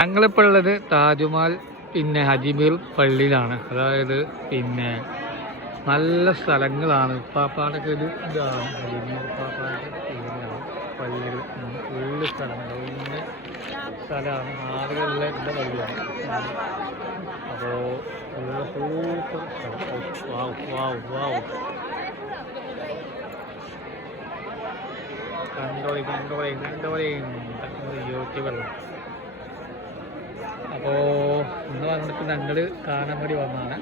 ഞങ്ങളിപ്പോൾ ഉള്ളത് താജ്മഹൽ പിന്നെ അജ്മീർ പള്ളിയിലാണ്. അതായത് പിന്നെ നല്ല സ്ഥലങ്ങളാണ്. ഉപ്പാപ്പാടൊക്കെ ഒരു ഇതാണ് അജ്മീർ ഉപ്പാപ്പാടൊക്കെ ഏരിയയാണ്. പള്ളികൾ ഫുള്ള് സ്ഥലങ്ങൾ വലിയ സ്ഥലമാണ്. ആളുകളിലെ എൻ്റെ പള്ളിയാണ്. അപ്പോൾ നല്ല സൂപ്പർ സ്ഥലം. വാവ് വാവ് വാവ് കണ്ടോളി യൂട്യൂബല്ല. അപ്പോൾ ഇന്ന് പറഞ്ഞിട്ട് ഞങ്ങൾ കാണാൻ വേണ്ടി വന്നതാണ്.